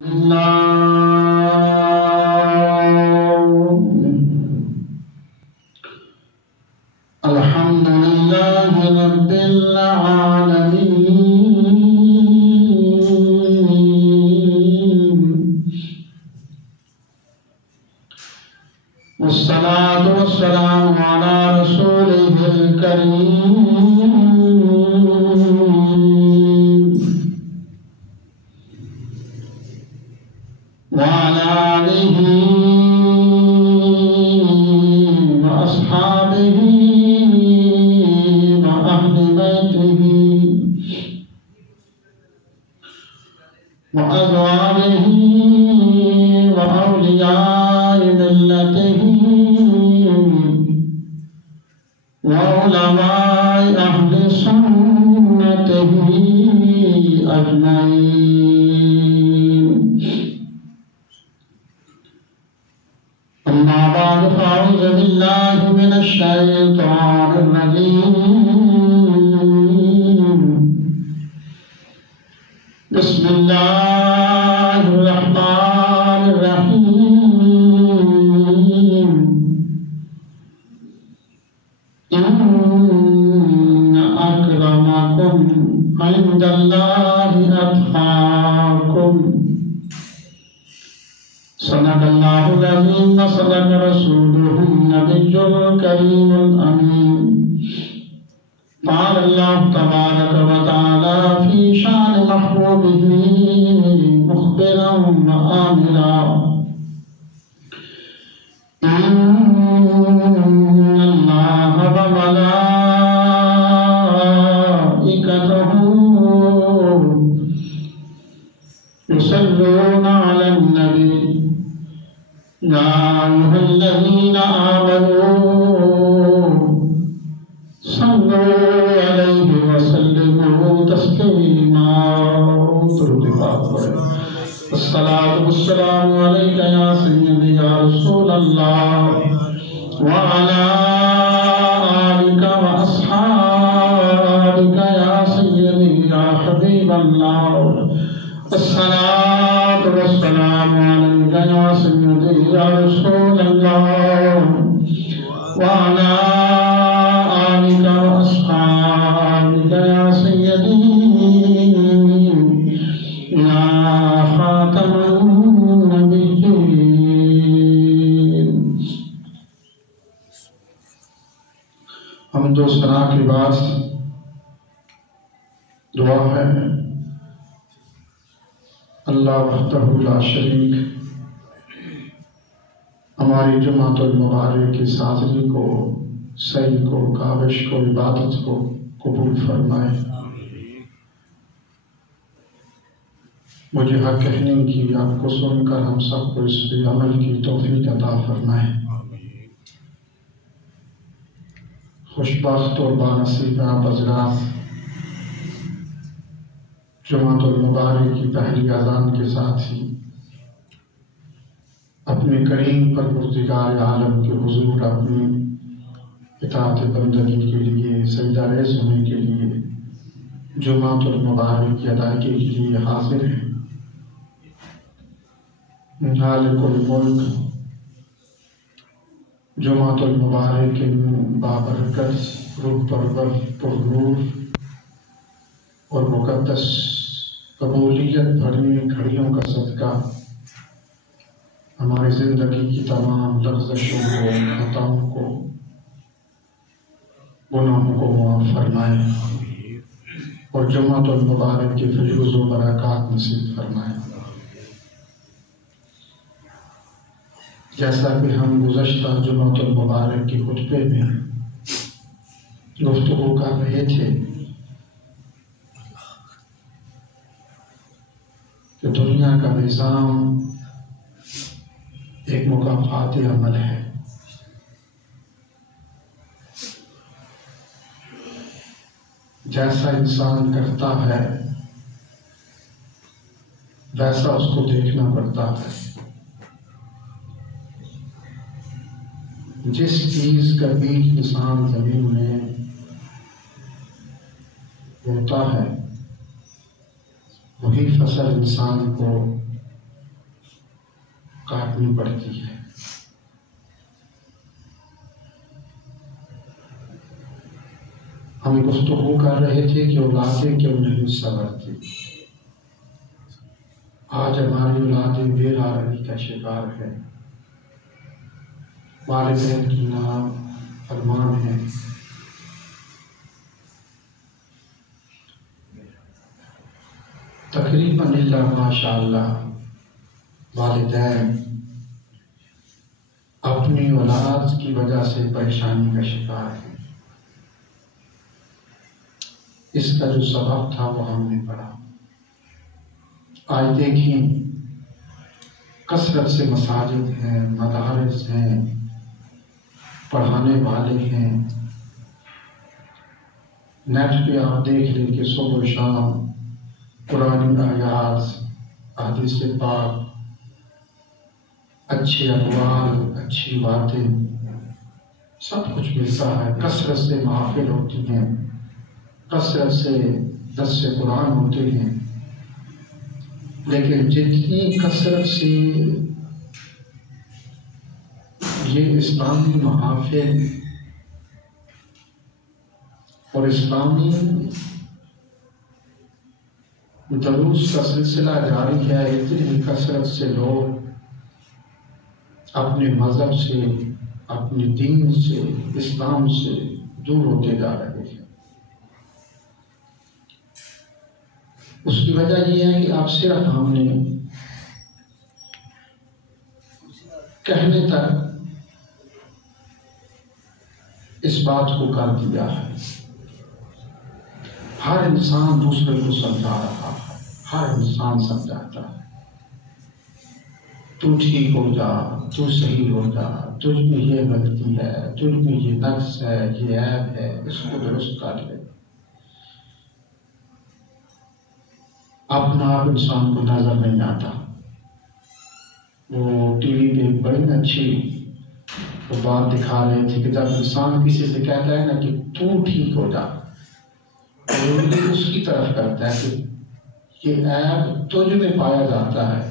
الحمد لله رب العالمين والصلاة والسلام على رسوله الكريم وعلى آله وأصحابه وأهل بيته وأزواجه وأولياء ملته وعلماء أهل سنته أجمعين. أما بعد فأعوذ بالله من الشيطان الرجيم. بسم الله الرحمن الرحيم. إن أكرمكم عند الله أتقاكم. صدق الله العظيم وصدق رسوله النبي الكريم الأمين. قال الله تبارك وتعالى في شأن محبوبه مخبرا وآمرا: إن الله وملائكته يصلون على النبي يا أيها الذين آمنوا صلوا عليه وسلموا تسليما. الصلاة والسلام عليك يا سيدي يا رسول الله وعلى آلك وأصحابك يا سيدي يا حبيب الله. الصلاة والسلام عليك يا سيدي يا رسول الله وعلى آلك وأصحابك يا سيدي يا خاتم النبيين. حمد و ثنا کے بعد دعا ہے اللہ وحدہ لا شریک ہماری جماعت المبارک کی سازی کو، سعی کو، کاوش کو، عبادت کو قبول فرمائے. مجھے حق کہنے کی، آپ کو سن کر ہم سب کو اس پہ عمل کی توفیق عطا فرمائے. خوشبخت اور بانصیب آپ حضرات جماعت المبارک کی پہلی اذان کے ساتھ ہی اپنے کریم پروردگار عالم کے حضور اپنی اطاعت بندگی کے لیے، سجدہ ریز ہونے کے لیے، جماعت المبارک کی ادائیگی کے لیے حاضر ہیں. مالک الملک جماعت المبارک کے بابرکت، روح پرور، پرنور اور مقدس قبولیت بھری گھڑیوں کا صدقہ ہماری زندگی کی تمام لغزشوں کو، خطاؤں کو، گناہوں کو معاف فرمائے اور جماعت المبارک کے فیض و برکات نصیب فرمائے. جیسا کہ ہم گزشتہ جماعت المبارک کے خطبے میں گفتگو کر رہے تھے کہ دنیا کا نظام ایک مکافاتی عمل ہے. جیسا انسان کرتا ہے ویسا اس کو دیکھنا پڑتا ہے. جس چیز کا بیج انسان زمین میں ہوتا ہے وہی فصل انسان کو بانٹنی پڑتی ہے۔ ہم گفتگو کر رہے تھے کہ اولادیں کیوں نہیں سنورتی۔ آج ہماری اولادیں بے راہی کا شکار ہے، والدین کی نافرمان ہے۔ تقریباً اللہ ماشاء اللہ والدین اپنی اولاد کی وجہ سے پریشانی کا شکار ہے۔ اس کا جو سبب تھا وہ ہم نے پڑھا۔ آج دیکھیں کثرت سے مساجد ہیں، مدارس ہیں، پڑھانے والے ہیں۔ نیٹ پہ آپ دیکھ لیں کہ صبح و شام قرآن آیات، احادیث پاک، اچھے اقوال، اچھی باتیں، سب کچھ ملتا ہے۔ کثرت سے محافل ہوتی ہیں، کثرت سے درس قرآن ہوتے ہیں، لیکن جتنی کثرت سے یہ اسلامی محافل اور اسلامی دروس کا سلسلہ جاری ہے، اتنی ہی کثرت سے لوگ اپنے مذہب سے، اپنے دین سے، اسلام سے دور ہوتے جا رہے ہیں۔ اس کی وجہ یہ ہے کہ اب صرف ہم نے کہنے تک اس بات کو کر دیا ہے۔ ہر انسان دوسرے کو سمجھا رہا ہے، ہر انسان سمجھاتا ہے، تو ٹھیک ہو جا، تو صحیح ہو جا، تجھ میں یہ غلطی ہے، تجھ میں یہ نقص ہے، یہ عیب ہے، اس کو درست کر لے۔ اپنا آپ انسان کو نظر نہیں آتا۔ وہ ٹی وی پہ بڑی اچھی بات دکھا رہے تھے کہ جب انسان کسی سے کہتا ہے نا کہ تو ٹھیک ہو جا، وہ اس کی طرف کرتا ہے کہ یہ عیب تجھ میں پایا جاتا ہے،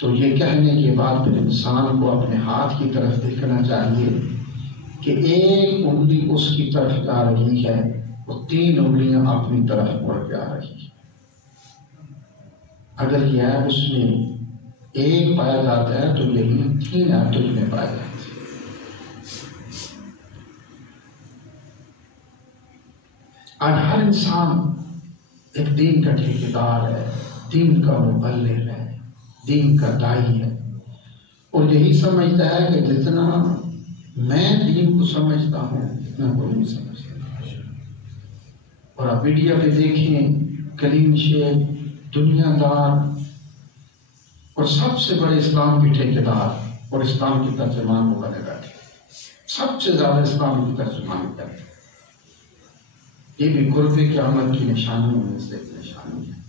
تو یہ کہنے کے بعد پھر انسان کو اپنے ہاتھ کی طرف دیکھنا چاہیے کہ ایک انگلی اس کی طرف جا رہی ہے، وہ 3 انگلیاں اپنی طرف مڑ جا رہی ہیں۔ اگر یہ عیب اس میں ایک پایا جاتا ہے تو یہی 3 عیب تجھ میں پایا جاتا ہے۔ آج ہر انسان ایک دین کا ٹھیکیدار ہے، دین کا مبلغ ہے، دین کا داعی ہے، اور یہی سمجھتا ہے کہ جتنا میں دین کو سمجھتا ہوں اتنا کوئی نہیں سمجھتا۔ اور آپ میڈیا پہ دیکھیں کلین شیخ، دنیا دار اور سب سے بڑے اسلام کے ٹھیکیدار اور اسلام کی ترجمان وہ بنے بیٹھے، سب سے زیادہ اسلام کی ترجمانی کرتے۔ یہ بھی قرب قیامت کی نشانیوں میں سے ایک نشانی ہے۔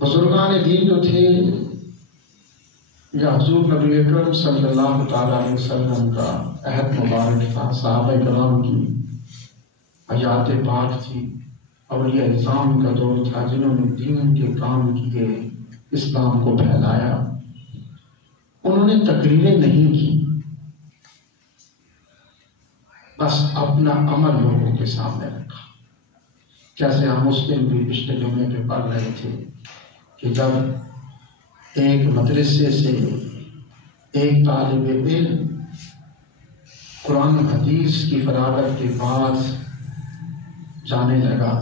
بزرگان دین جو تھے یا حضور نبی اکرم صلی اللہ تعالیٰ علیہ وسلم کا عہد مبارک تھا، صحابہ کرام کی حیات پاک تھی، اولیاء اعظام کا دور تھا، جنہوں نے دین کے کام کیے، اسلام کو پھیلایا۔ انہوں نے تقریریں نہیں کی، بس اپنا عمل لوگوں کے سامنے رکھا۔ جیسے ہم مسلم بھی پچھلے جمعے پہ پڑھ رہے تھے کہ جب ایک مدرسے سے ایک طالب علم قرآن حدیث کی فراغت کے بعد جانے لگا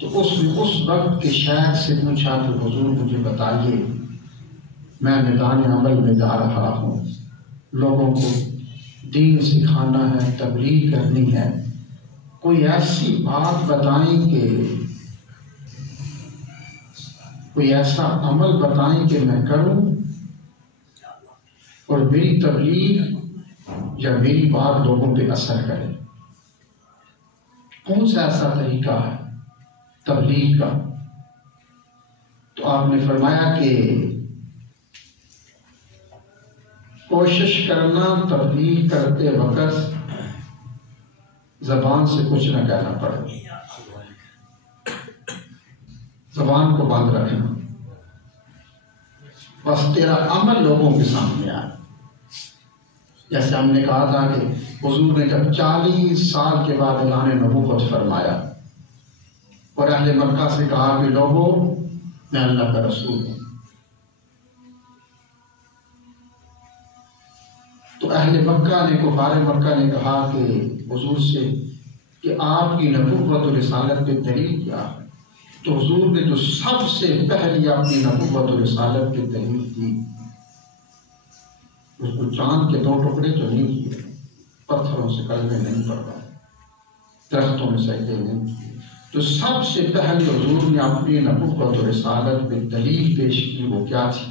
تو اس نے اس وقت کے شیخ سے پوچھا کہ حضور مجھے بتائیے، میں میدان عمل میں جا رہا ہوں، لوگوں کو دین سکھانا ہے، تبلیغ کرنی ہے، کوئی ایسی بات بتائیں کہ کوئی ایسا عمل بتائیں کہ میں کروں اور میری تبلیغ یا میری بات لوگوں پہ اثر کرے۔ کون سا ایسا طریقہ ہے تبلیغ کا؟ تو آپ نے فرمایا کہ کوشش کرنا تبلیغ کرتے وقت زبان سے کچھ نہ کہنا پڑے، زبان کو بند رکھنا، بس تیرا عمل لوگوں کے سامنے آئے۔ جیسے ہم نے کہا تھا کہ حضور نے جب 40 سال کے بعد اعلان نبوت فرمایا اور اہل مکہ سے کہا کہ لوگوں میں اللہ کا رسول ہوں، تو اہل مکہ نے، کفار مکہ نے کہا کہ حضور سے کہ آپ کی نبوت و رسالت پہ دلیل کیا ہے؟ تو حضور نے جو سب سے پہلی اپنی نبوت و رسالت کی دلیل دی، اس کو چاند کے 2 ٹکڑے تو نہیں کیے، پتھروں سے کلمے نہیں پڑھوائے، درختوں میں سجدے نہیں کیے، تو سب سے پہلے حضور نے اپنی نبوت و رسالت پہ دلیل پیش کی، وہ کیا تھی؟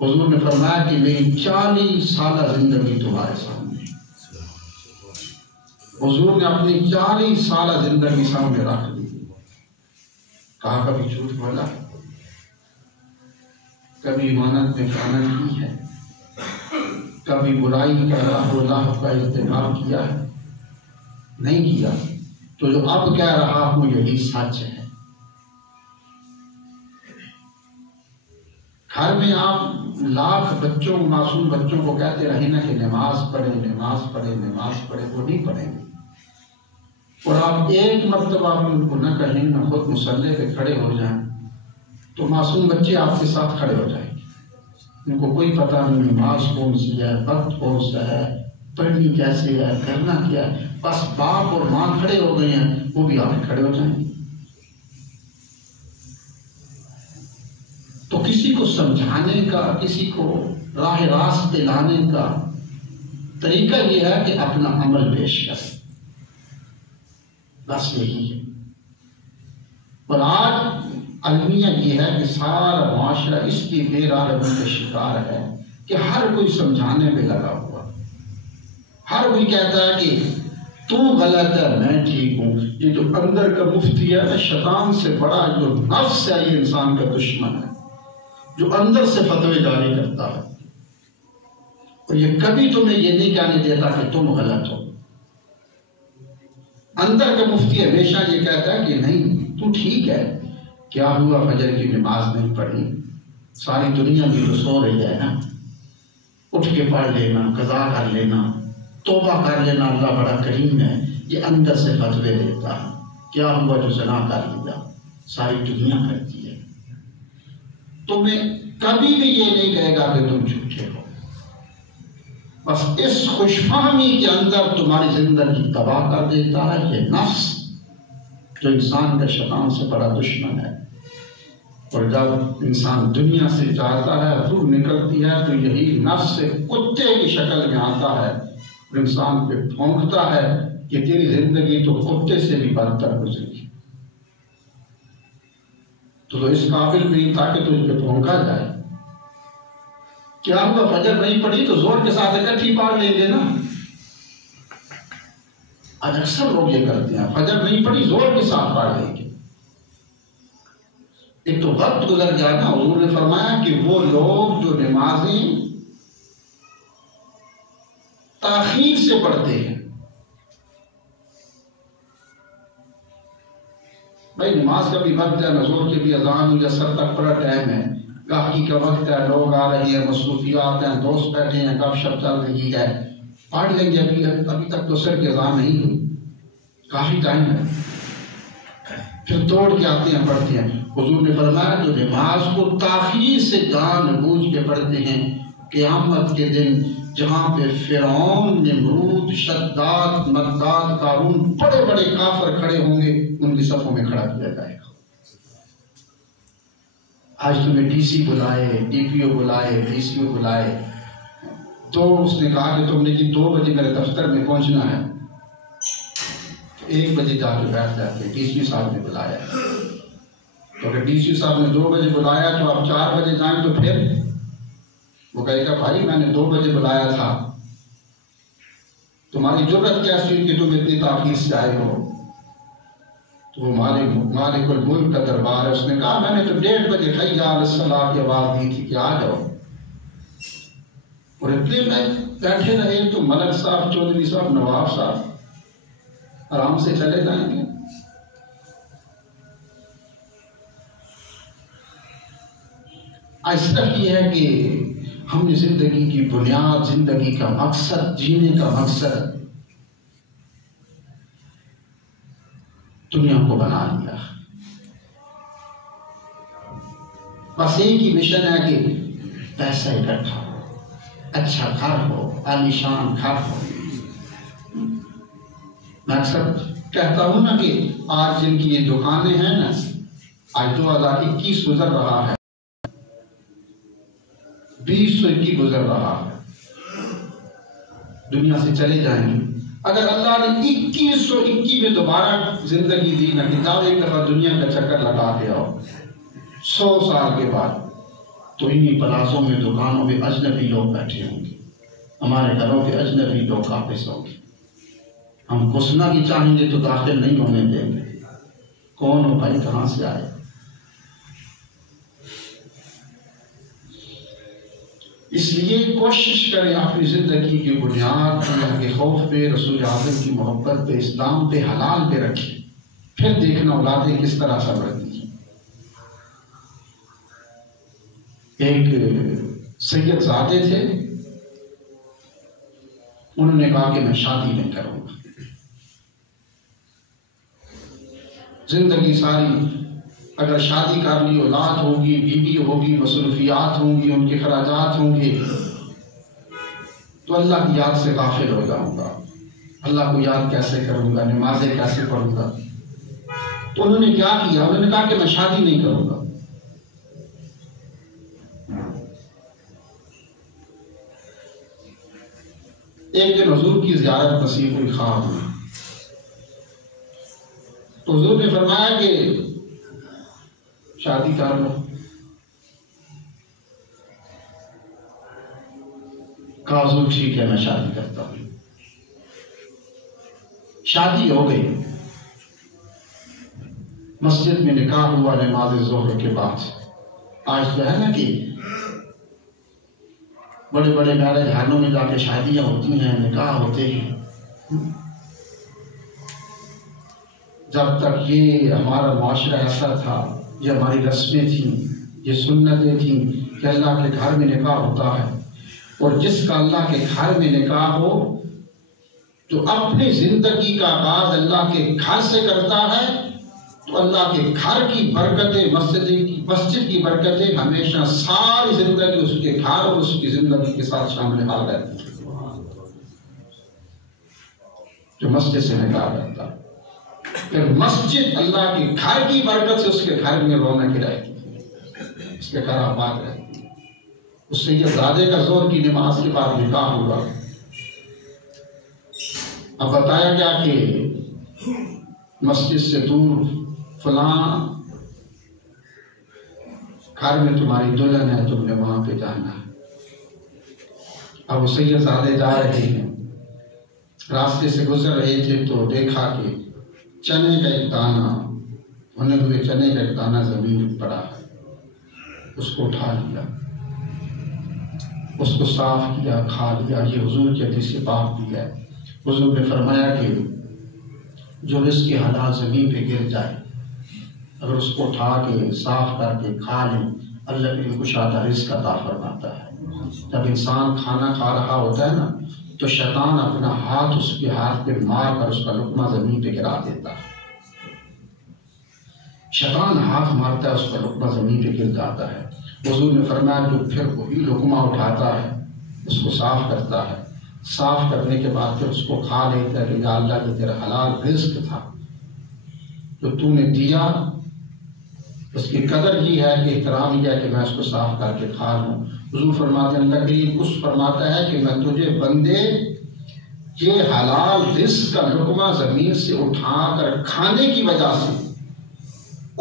حضور نے فرمایا کہ میری 40 سالہ زندگی تمہارے سامنے ہے۔ حضور نے اپنی 40 سالہ زندگی سامنے رکھ دی، کہا کبھی جھوٹ بولا، کبھی امانت میں خیانت کی ہے، کبھی برائی کا راہ و راہ کا استعمال کیا ہے؟ نہیں کیا۔ تو جو اب کہہ رہا ہوں یہی سچ ہے۔ گھر میں آپ لاکھ بچوں، معصوم بچوں کو کہتے رہے نا کہ نماز پڑھے نماز پڑھے نماز پڑھے، وہ نہیں پڑھیں گے، اور آپ ایک مرتبہ بھی ان کو نہ کہیں، نہ خود مصلی پہ کھڑے ہو جائیں، تو معصوم بچے آپ کے ساتھ کھڑے ہو جائیں گے۔ ان کو کوئی پتہ نہیں نماز کون سی ہے، وقت کون سا ہے، پڑھنی کیسے ہے، کرنا کیا ہے، بس باپ اور ماں کھڑے ہو گئے ہیں، وہ بھی آپ کھڑے ہو جائیں گے۔ تو کسی کو سمجھانے کا، کسی کو راہ راست پہ لانے کا طریقہ یہ ہے کہ اپنا عمل پیش کرے، بس یہی ہے۔ اور آج المیہ یہ ہے کہ سارا معاشرہ اس کی بے رغبتی کا شکار ہے کہ ہر کوئی سمجھانے میں لگا ہوا، ہر کوئی کہتا ہے کہ تو غلط ہے میں ٹھیک ہوں۔ یہ جو اندر کا مفتی ہے، شیطان سے بڑا جو نفس ہے، یہ انسان کا دشمن ہے، جو اندر سے فتوے جاری کرتا ہے، اور یہ کبھی تمہیں یہ نہیں کہنے دیتا کہ تم غلط ہو۔ اندر کا مفتی ہمیشہ یہ کہتا ہے کہ نہیں تو ٹھیک ہے، کیا ہوا فجر کی نماز نہیں پڑھی، ساری دنیا بھی تو سو رہی ہے نا، اٹھ کے پڑھ لینا، قضا کر لینا، توبہ کر لینا، اللہ بڑا کریم ہے۔ یہ اندر سے فتوے دیتا ہے، کیا ہوا جو زنا کر لیا، ساری دنیا کرتی ہے۔ تمہیں کبھی بھی یہ نہیں کہے گا کہ تم جھوٹے ہو، بس اس خوش فہمی کے اندر تمہاری زندگی تباہ کر دیتا ہے یہ نفس، جو انسان کا شیطان سے بڑا دشمن ہے۔ اور جب انسان دنیا سے جاتا ہے، روح نکلتی ہے، تو یہی نفس سے کتے کی شکل میں آتا ہے اور انسان پہ پھونکتا ہے کہ تیری زندگی تو کتے سے بھی بدتر گزری، تو اس قابل نہیں تھا کہ تجھ پہ پھونکا جائے۔ کیا ہوا فجر نہیں پڑھی تو زور کے ساتھ اکٹھی پڑھ لیں گے نا۔ آج اکثر لوگ یہ کرتے ہیں، فجر نہیں پڑھی زور کے ساتھ پڑھ لیں گے۔ ایک تو وقت گزر گیا نا۔ حضور نے فرمایا کہ وہ لوگ جو نمازیں تاخیر سے پڑھتے ہیں، بھائی نماز کا بھی وقت ہے، ظہر کی بھی اذان ہوئی، اثر تک بڑا ٹائم ہے، گاہکی کا وقت ہے، لوگ آ رہے ہیں، مصروفیات ہیں، دوست بیٹھے ہیں، گپ شپ چل رہی ہے، پڑھ لیں گے، ابھی تک تو سر کی اذان نہیں ہوئی، کافی ٹائم ہے، پھر توڑ کے آتے ہیں پڑھتے ہیں۔ حضور نے فرمایا جو نماز کو تاخیر سے جان بوجھ کے پڑھتے ہیں، قیامت کے دن جہاں پہ فرعون، نمرود، شداد، مرداد، قارون بڑے بڑے کافر کھڑے ہوں گے، ان کی صفوں میں کھڑا کیا جائے گا۔ آج تمہیں ڈی سی بلائے، ڈی پی او بلائے، ڈی سی او بلائے، تو اس نے کہا کہ تم نے جی 2 بجے میرے دفتر میں پہنچنا ہے، 1 بجے جا کے بیٹھ جاتے، ڈی سی صاحب نے بلایا، تو اگر ڈی سی صاحب نے 2 بجے بلایا تو آپ 4 بجے جائیں تو پھر وہ کہے گا بھائی میں نے 2 بجے بلایا تھا، تمہاری جرأت کیسی ہوئی کہ تم اتنی تاخیر سے آئے ہو؟ تو وہ مالک الملک کا دربار ہے، اس نے کہا میں نے تو 1:30 بجے حی علی الصلاۃ کی آواز دی تھی کہ آ جاؤ، اور اتنے میں بیٹھے رہے تو ملک صاحب، چودھری صاحب، نواب صاحب آرام سے چلے جائیں گے۔ آج صرف یہ ہے کہ ہم نے زندگی کی بنیاد، زندگی کا مقصد، جینے کا مقصد دنیا کو بنا لیا. بس ایک ہی مشن ہے کہ پیسہ اکٹھا ہو، اچھا گھر ہو، عالیشان گھر ہو. میں اکثر کہتا ہوں نا کہ آج جن کی یہ دکانیں ہیں نا، آج 2021 گزر رہا ہے، 2021 گزر رہا ہے، دنیا سے چلے جائیں گے. اگر اللہ نے 2121 میں دوبارہ زندگی دی نا کہ جاؤ ایک دفعہ دنیا کا چکر لگا کے آؤ 100 سال کے بعد، تو انہی پلازوں میں، دکانوں میں اجنبی لوگ بیٹھے ہوں گے، ہمارے گھروں کے اجنبی لوگ واپس ہوں گے. ہم گھسنا بھی چاہیں گے تو داخل نہیں ہونے دیں گے. کون ہو بھائی، کہاں سے آئے؟ اس لیے کوشش کریں اپنی زندگی کی بنیاد اللہ کے خوف پہ، رسول اعظم کی محبت پہ، اسلام پہ، حلال پہ رکھیں. پھر دیکھنا اولادیں کس طرح سنورتی ہیں. ایک سید زادے تھے، انہوں نے کہا کہ میں شادی نہیں کروں گا. زندگی ساری اگر شادی کر لی، اولاد ہوگی، بیوی ہوگی، مصروفیات ہوں گی، ان کے خراجات ہوں گے، تو اللہ کی یاد سے غافل ہو جاؤں گا. اللہ کو یاد کیسے کروں گا، نمازیں کیسے پڑھوں گا؟ تو انہوں نے کیا کیا؟ انہوں نے کہا کہ میں شادی نہیں کروں گا. ایک دن حضور کی زیارت نصیب ہوئی خواب میں، تو حضور نے فرمایا کہ شادی کر لو. کہا حضور ٹھیک ہے میں شادی کرتا ہوں. شادی ہو گئی، مسجد میں نکاح ہوا نماز ظہر کے بعد. آج جو ہے نا کہ بڑے بڑے میرج ہالوں میں جا کے شادیاں ہوتی ہیں، نکاح ہوتے ہیں. جب تک یہ ہمارا معاشرہ ایسا تھا، یہ ہماری رسمیں تھیں، یہ سنتیں تھیں کہ اللہ کے گھر میں نکاح ہوتا ہے، اور جس کا اللہ کے گھر میں نکاح ہو تو اپنی زندگی کا آغاز اللہ کے گھر سے کرتا ہے، تو اللہ کے گھر کی برکتیں، مسجد کی برکتیں ہمیشہ ساری زندگی اس کے گھر اور اس کی زندگی کے ساتھ شامل حال رہتی ہے. جو مسجد سے نکاح کرتا ہے، پھر مسجد اللہ کے گھر کی برکت سے اس کے گھر میں رونق رہتی ہے، اس کے گھر آباد رہتی ہے. اس سے یہ زادے کا زور کی نماز کے بعد نکاح ہوا. اب بتایا گیا کہ مسجد سے دور فلاں گھر میں تمہاری دلہن ہے، تم نے وہاں پہ جانا ہے. اب وہ سید زادے جا رہے ہیں، راستے سے گزر رہے تھے تو دیکھا کہ چنے کا ایک دانہ، بھنے ہوئے چنے کا ایک دانہ زمین میں پڑا ہے. اس کو اٹھا لیا، اس کو صاف کیا، کھا لیا. یہ حضور کی حدیث پاک بھی ہے. حضور نے فرمایا کہ جو رزق حلال زمین پہ گر جائے، اگر اس کو اٹھا کے صاف کر کے کھا لیں، اللہ کے کشادہ رزق عطا فرماتا ہے. جب انسان کھانا کھا رہا ہوتا ہے نا، تو شیطان اپنا ہاتھ اس کے ہاتھ پہ مار کر اس کا لقمہ زمین پہ گرا دیتا ہے. شیطان ہاتھ مارتا ہے، اس کا لقمہ زمین پہ گر جاتا ہے. حضور نے فرمایا جو پھر وہی لقمہ اٹھاتا ہے، اس کو صاف کرتا ہے، صاف کرنے کے بعد پھر اس کو کھا لیتا ہے کہ یا اللہ کہ تیرا حلال رزق تھا جو تو نے دیا، اس کی قدر یہ ہے کہ احترام یہ ہے کہ میں اس کو صاف کر کے کھا لوں. حضور فرماتے ہیں، اللہ کریم اس فرماتا ہے کہ میں تجھے بندے یہ حلال رزق کا لقمہ زمین سے اٹھا کر کھانے کی وجہ سے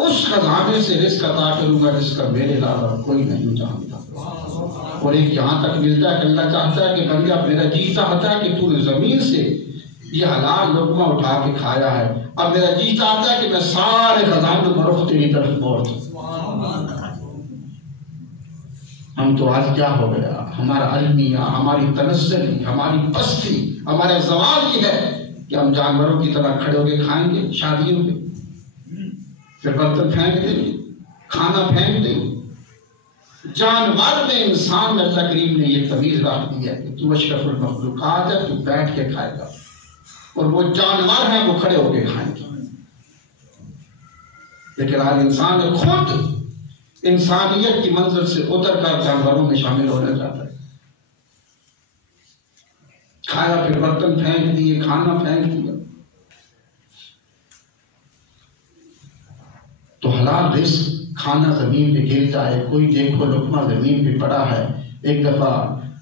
اس خزانے سے رزق عطا کروں گا جس کا میرے علاوہ کوئی نہیں جانتا. اور ایک یہاں تک ملتا ہے کہ اللہ چاہتا ہے کہ بندہ، میرا جی چاہتا ہے کہ تو نے زمین سے یہ حلال لقمہ اٹھا کے کھایا ہے، اب میرا جی چاہتا ہے کہ میں سارے خزانے کو رخ تیری طرف موڑ دوں. ہم تو آج کیا ہو گیا، ہمارا المیہ، ہماری تنزلی، ہماری پستی، ہمارا زوال یہ ہے کہ ہم جانوروں کی طرح کھڑے ہو کے کھائیں گے شادیوں پہ، پھر برتن پھینک دیں گے، کھانا پھینک دیں گے. جانور میں انسان میں اللہ کریم نے یہ تمیز رکھ دی ہے کہ تو اشرف المخلوقات ہے، تو بیٹھ کے کھائے گا، اور وہ جانور ہیں وہ کھڑے ہو کے کھائیں گے۔ لیکن آج انسان خود انسانیت کی منظر سے اتر کر جانوروں میں شامل ہونا چاہتا ہے۔ کھایا پھر برتن پھینک دیے، کھانا پھینک دیا۔ تو حلال رزق کھانا زمین پہ گر جائے، کوئی دیکھو لقمہ زمین پہ پڑا ہے۔ ایک دفعہ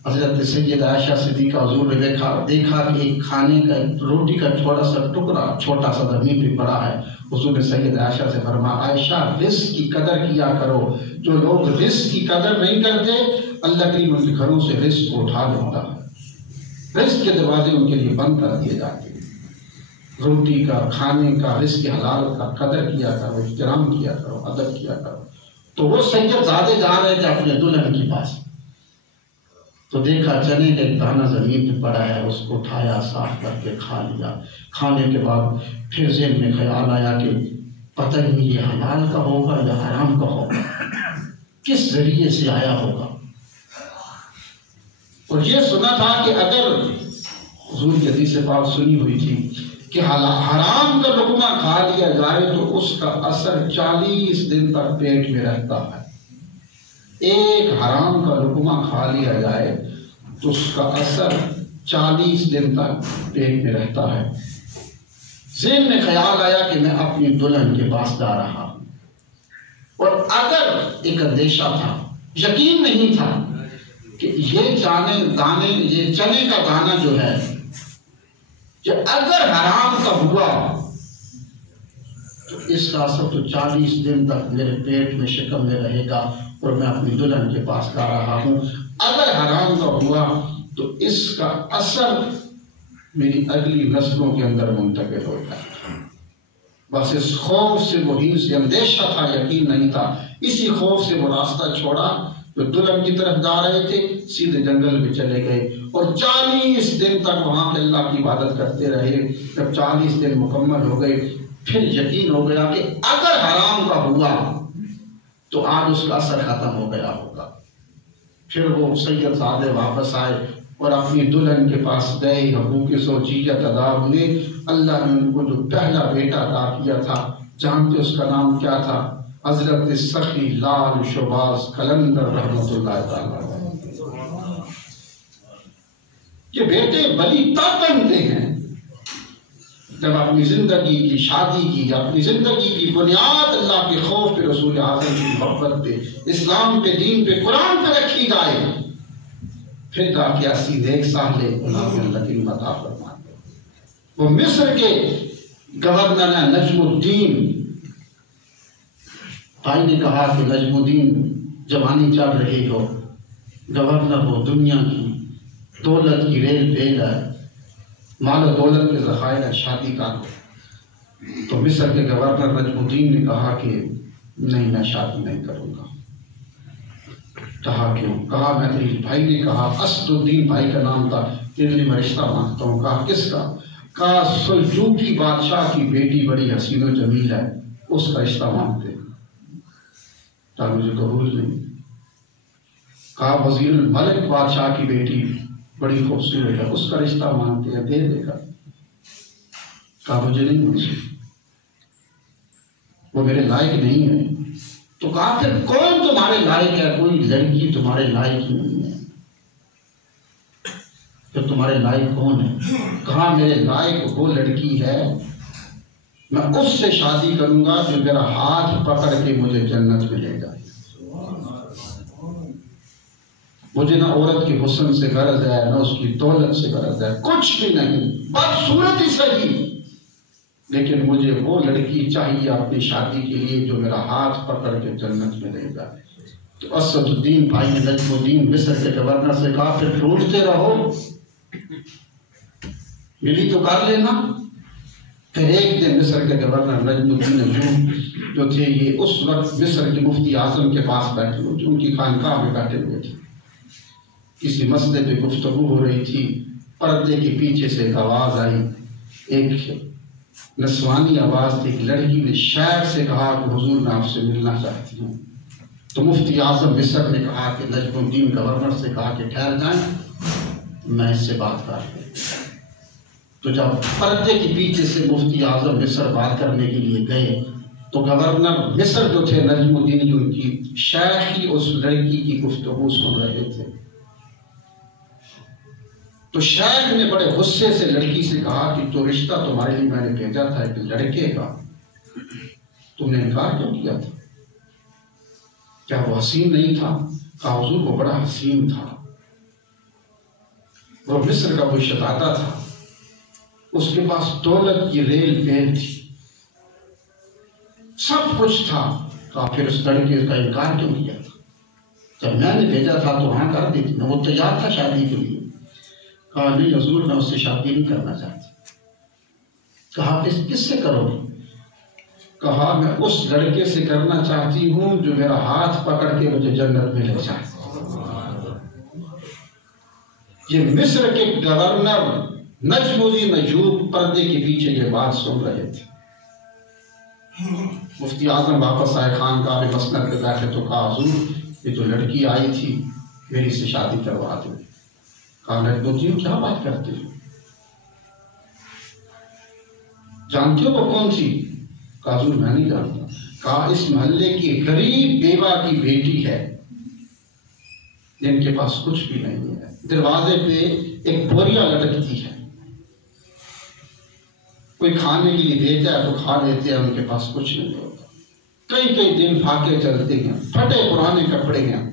حضرت سیدہ عائشہ صدیقہ حضور نے دیکھا کہ ایک کھانے کا روٹی کا تھوڑا سا ٹکڑا چھوٹا سا زمین پہ پڑا ہے۔ حضور نے سیدہ عائشہ سے فرمایا، عائشہ رزق کی قدر کیا کرو، جو لوگ رزق کی قدر نہیں کرتے اللہ کریم ان کے گھروں سے رزق کو اٹھا لیتا ہے، رزق کے دروازے ان کے لیے بند کر دیے جاتے ہیں۔ روٹی کا، کھانے کا، رزق حلال کا قدر کیا کرو، احترام کیا کرو، ادب کیا کرو۔ تو وہ سید زادے جا رہے تھے اپنے دلہن کے پاس، تو دیکھا چنے کا ایک دانہ زمین پہ پڑا ہے، اس کو اٹھایا، صاف کر کے کھا لیا۔ کھانے کے بعد پھر ذہن میں خیال آیا کہ پتہ نہیں یہ حلال کا ہوگا یا حرام کا ہوگا، کس ذریعے سے آیا ہوگا۔ اور یہ سنا تھا کہ اگر حضور کی حدیث پاک سنی ہوئی تھی کہ حرام کا لقمہ کھا لیا جائے تو اس کا اثر 40 دن تک پیٹ میں رہتا ہے۔ ایک حرام کا لقمہ کھا لیا جائے تو اس کا اثر 40 دن تک پیٹ میں رہتا ہے۔ ذہن میں خیال آیا کہ میں اپنی دلہن کے پاس جا رہا ہوں، اور اگر ایک اندیشہ تھا، یقین نہیں تھا کہ یہ چنے کا دانہ جو ہے کہ اگر حرام کا ہوا تو اس کا اثر تو 40 دن تک میرے پیٹ میں شکم میں رہے گا، اور میں اپنی دلہن کے پاس جا رہا ہوں۔ اگر حرام کا ہوا تو اس کا اثر میری اگلی نسلوں کے اندر منتقل ہو جائے گا۔ بس اس خوف سے، وہی سے اندیشہ تھا، یقین نہیں تھا، اسی خوف سے وہ راستہ چھوڑا جو دلہن کی طرف جا رہے تھے، سیدھے جنگل میں چلے گئے، اور 40 دن تک وہاں پہ اللہ کی عبادت کرتے رہے۔ جب 40 دن مکمل ہو گئے، پھر یقین ہو گیا کہ اگر حرام کا ہوا تو آج اس کا اثر ختم ہو گیا ہوگا۔ پھر وہ سید زادے واپس آئے اور اپنی دلہن کے پاس گئے، حقوق زوجیت ادا ہوئے۔ اللہ نے ان کو جو پہلا بیٹا عطا کیا تھا، جانتے اس کا نام کیا تھا؟ حضرت سخی لال شہباز قلندر رحمۃ اللہ تعالی۔ یہ بیٹے ولی تب بنتے ہیں جب اپنی زندگی کی، شادی کی، اپنی زندگی کی بنیاد اللہ کے خوف پہ، رسول اعظم کی محبت پہ، اسلام پہ، دین پہ، قرآن پہ رکھی جائے، پھر جا کے ایسی نیک سالے اللہ کی عطا فرماتے۔ وہ مصر کے گورنر ہیں نجم الدین۔ بھائی نے کہا کہ نجم الدین جوانی چل رہی ہو، گورنر ہو، دنیا کی دولت کی ریل پیل ہے، مال و دولت کے ذخائر ہے، شادی کا تو مصر کے گورنر نجم الدین نے کہا کہ نہیں، میں شادی نہیں کروں گا۔ کہا کیوں؟ کہا میں تیری بھائی نے کہا، اسد الدین بھائی کا نام تھا، تیرے لیے میں رشتہ مانگتا ہوں۔ کہا کس کا؟ کہا سلجوقی بادشاہ کی بیٹی بڑی حسین و جمیل ہے، اس کا رشتہ مانگتے ہیں۔ کہا مجھے قبول نہیں۔ کہا وزیر الملک بادشاہ کی بیٹی بڑی خوبصورت ہے، اس کا رشتہ مانگتے ہیں، دے دے گا۔ کہا مجھے نہیں منظور، وہ میرے لائق نہیں ہے۔ تو کہا پھر کون تمہارے لائق ہے؟ کوئی لڑکی تمہارے لائق ہی نہیں ہے، پھر تمہارے لائق کون ہے؟ کہا میرے لائق وہ لڑکی ہے، میں اس سے شادی کروں گا جو میرا ہاتھ پکڑ کے مجھے جنت میں لے جائے۔ مجھے نہ عورت کے حسن سے غرض ہے، نہ اس کی دولت سے غرض ہے، کچھ بھی نہیں، بدصورت ہی صحیح، لیکن مجھے وہ لڑکی چاہیے اپنی شادی کے لیے جو میرا ہاتھ پکڑ کے جنت میں لے جائے۔ تو اسد الدین بھائی نے نجم الدین مصر کے گورنر سے کہا پھر ڈھونڈتے رہو، ملی تو کر لینا۔ پھر ایک دن مصر کے گورنر نجم الدین جو تھے، یہ اس وقت مصر کے مفتی اعظم کے پاس بیٹھے ہوئے تھے، ان کی خانقاہ میں بیٹھے ہوئے تھے، کسی مسئلے پہ گفتگو ہو رہی تھی۔ پردے کے پیچھے سے ایک آواز آئی، ایک نسوانی آواز تھی۔ ایک لڑکی نے شیخ سے کہا کہ حضور میں آپ سے ملنا چاہتی ہوں۔ تو مفتی اعظم مصر نے کہا کہ نجم الدین گورنر سے کہا کہ ٹھہر جائیں، میں اس سے بات کر لوں۔ تو جب پردے کے پیچھے سے مفتی اعظم مصر بات کرنے کے لیے گئے تو گورنر مصر جو تھے نجم الدین، جو ان کی شیخ کی اس لڑکی کی گفتگو سن رہے تھے، تو شیخ نے بڑے غصے سے لڑکی سے کہا کہ جو رشتہ تمہارے لیے میں نے بھیجا تھا ایک لڑکے کا، تم نے انکار کیوں کیا تھا؟ کیا وہ حسین نہیں تھا؟ کہا حضور وہ بڑا حسین تھا، وہ مصر کا کوئی شہزادہ تھا، اس کے پاس دولت کی ریل پیر تھی، سب کچھ تھا۔ کہا پھر اس لڑکے کا انکار کیوں کیا تھا؟ جب میں نے بھیجا تھا تو ہاں کر دی تھی، وہ تیار تھا شادی کے لیے۔ کہا نہیں حضور میں اس سے شادی نہیں کرنا چاہتی۔ کہا کس سے کرو گے؟ کہا میں اس لڑکے سے کرنا چاہتی ہوں جو میرا ہاتھ پکڑ کے مجھے جنت میں لے جائے۔ یہ مصر کے گورنر نجم الدین ایوب پردے کے پیچھے یہ بات سن رہے تھے۔ مفتی اعظم واپس آئے خانقاہ میں مسند پہ بیٹھے تو کہا حضور یہ جو لڑکی آئی تھی میری سے شادی کروا دو۔ کہا نجم الدین کیا بات کرتے ہو؟ جانتے ہو وہ کون تھی؟ کہا حضور میں نہیں جانتا۔ کہا اس محلے کی غریب بیوہ کی بیٹی ہے جن کے پاس کچھ بھی نہیں ہے، دروازے پہ ایک بوریا لٹکتی ہے، کوئی کھانے کے لیے دیتا ہے تو کھا لیتے ہیں، ان کے پاس کچھ نہیں ہوتا، کئی دن پھاکے چلتے ہیں، پھٹے پرانے کپڑے ہیں،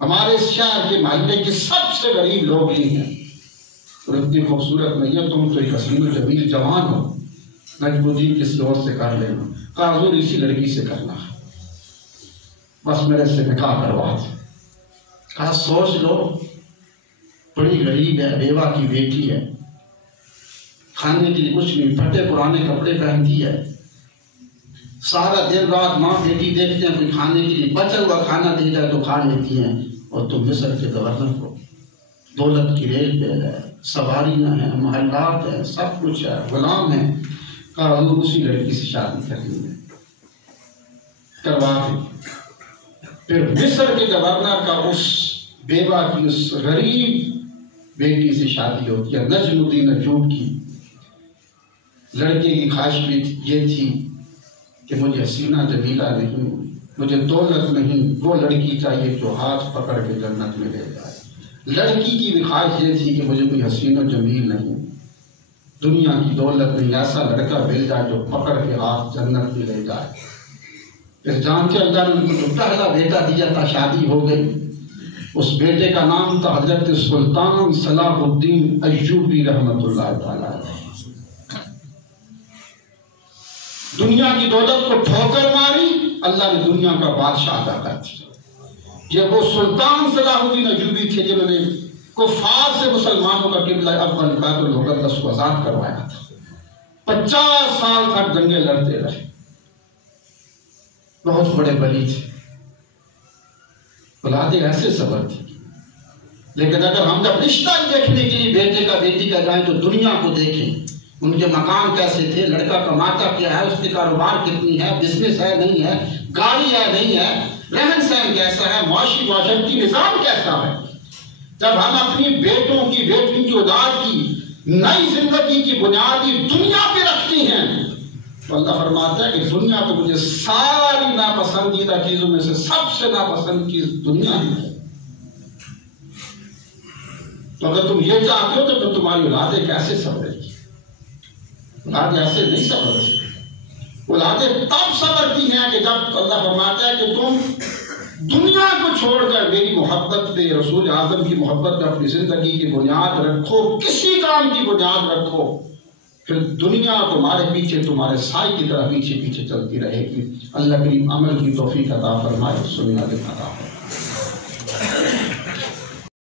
ہمارے اس شہر کے محلے کے سب سے غریب لوگ ہی ہیں، اور اتنی خوبصورت نہیں ہے، تم تو ایک حسین و جمیل جوان ہو، نجم الدین کسی اور سے کر لینا۔ کہا حضور اسی لڑکی سے کرنا ہے، بس میرے سے نکاح کروا دے۔ کہا سوچ لو، بڑی غریب ہے، بیوہ کی بیٹی ہے، کھانے کے لیے کچھ نہیں، پھٹے پرانے کپڑے پہنتی ہے، سارا دن رات ماں بیٹی دیکھتے ہیں، کوئی کھانے کے لیے بچا ہوا کھانا دے جائے تو کھا لیتی ہیں، اور تم مصر کے گورنر کو دولت کی ریل پہ ہے، سواریاں ہیں، محلات ہیں، سب کچھ ہے، غلام ہیں۔ کہا حضور اسی لڑکی سے شادی کرنی ہے، کروا دے۔ پھر مصر کے گورنر کا اس بیوہ کی اس غریب بیٹی سے شادی ہوتی ہے، نجم الدین ایوب کی۔ لڑکے کی خواہش بھی یہ تھی کہ مجھے حسینہ جمیلہ نہیں، مجھے دولت نہیں، وہ لڑکی چاہیے جو ہاتھ پکڑ کے جنت میں لے جائے۔ لڑکی کی بھی خواہش یہ تھی کہ مجھے کوئی حسین و جمیل نہیں، دنیا کی دولت نہیں، ایسا لڑکا مل جائے جو پکڑ کے ہاتھ جنت میں لے جائے۔ پھر جانتے اللہ نے ان کو جو پہلا بیٹا دیا تھا، شادی ہو گئی، اس بیٹے کا نام تھا حضرت سلطان صلاح الدین ایوبی رحمۃ اللہ تعالیٰ۔ دنیا کی دولت کو ٹھوکر ماری، اللہ نے دنیا کا بادشاہ عطا کر دیا۔ یہ وہ سلطان صلاح الدین ایوبی تھے جنہوں نے کفار سے مسلمانوں کا قبلہ اول بیت المقدس کو آزاد کروایا تھا۔ 50 سال تک جنگیں لڑتے رہے، بہت بڑے ولی تھے، اولادیں ایسے صبر تھی۔ لیکن اگر ہم جب رشتہ دیکھنے کے لیے بیٹے کا بیٹی کا جائیں تو دنیا کو دیکھیں، ان کے مکان کیسے تھے، لڑکا کماتا کیا ہے، اس کے کاروبار کتنی ہے، بزنس ہے نہیں ہے، گاڑی ہے نہیں ہے، رہن سہن کیسا ہے، معاشرتی نظام کیسا ہے۔ جب ہم اپنی بیٹوں کی بیٹی کی اولاد کی نئی زندگی کی بنیادی دنیا پہ رکھتی ہیں تو اللہ فرماتا ہے کہ دنیا تو مجھے ساری ناپسندیدہ چیزوں میں سے سب سے ناپسند چیز دنیا ہی ہے۔ تو اگر تم یہ چاہتے ہو تو پھر تمہاری اولادیں کیسے صبریں گی؟ اولادیں ایسے نہیں صبرتی، اولادیں تب صبرتی ہیں کہ جب اللہ فرماتا ہے کہ تم دنیا کو چھوڑ کر میری محبت پہ، رسول اعظم کی محبت پہ اپنی زندگی کی بنیاد رکھو، کسی کام کی بنیاد رکھو، پھر دنیا تمہارے پیچھے تمہارے سائے کی طرح پیچھے پیچھے چلتی رہے گی۔ اللہ کریم عمل کی توفیق عطا فرمائے، سننا دکھاتا ہے۔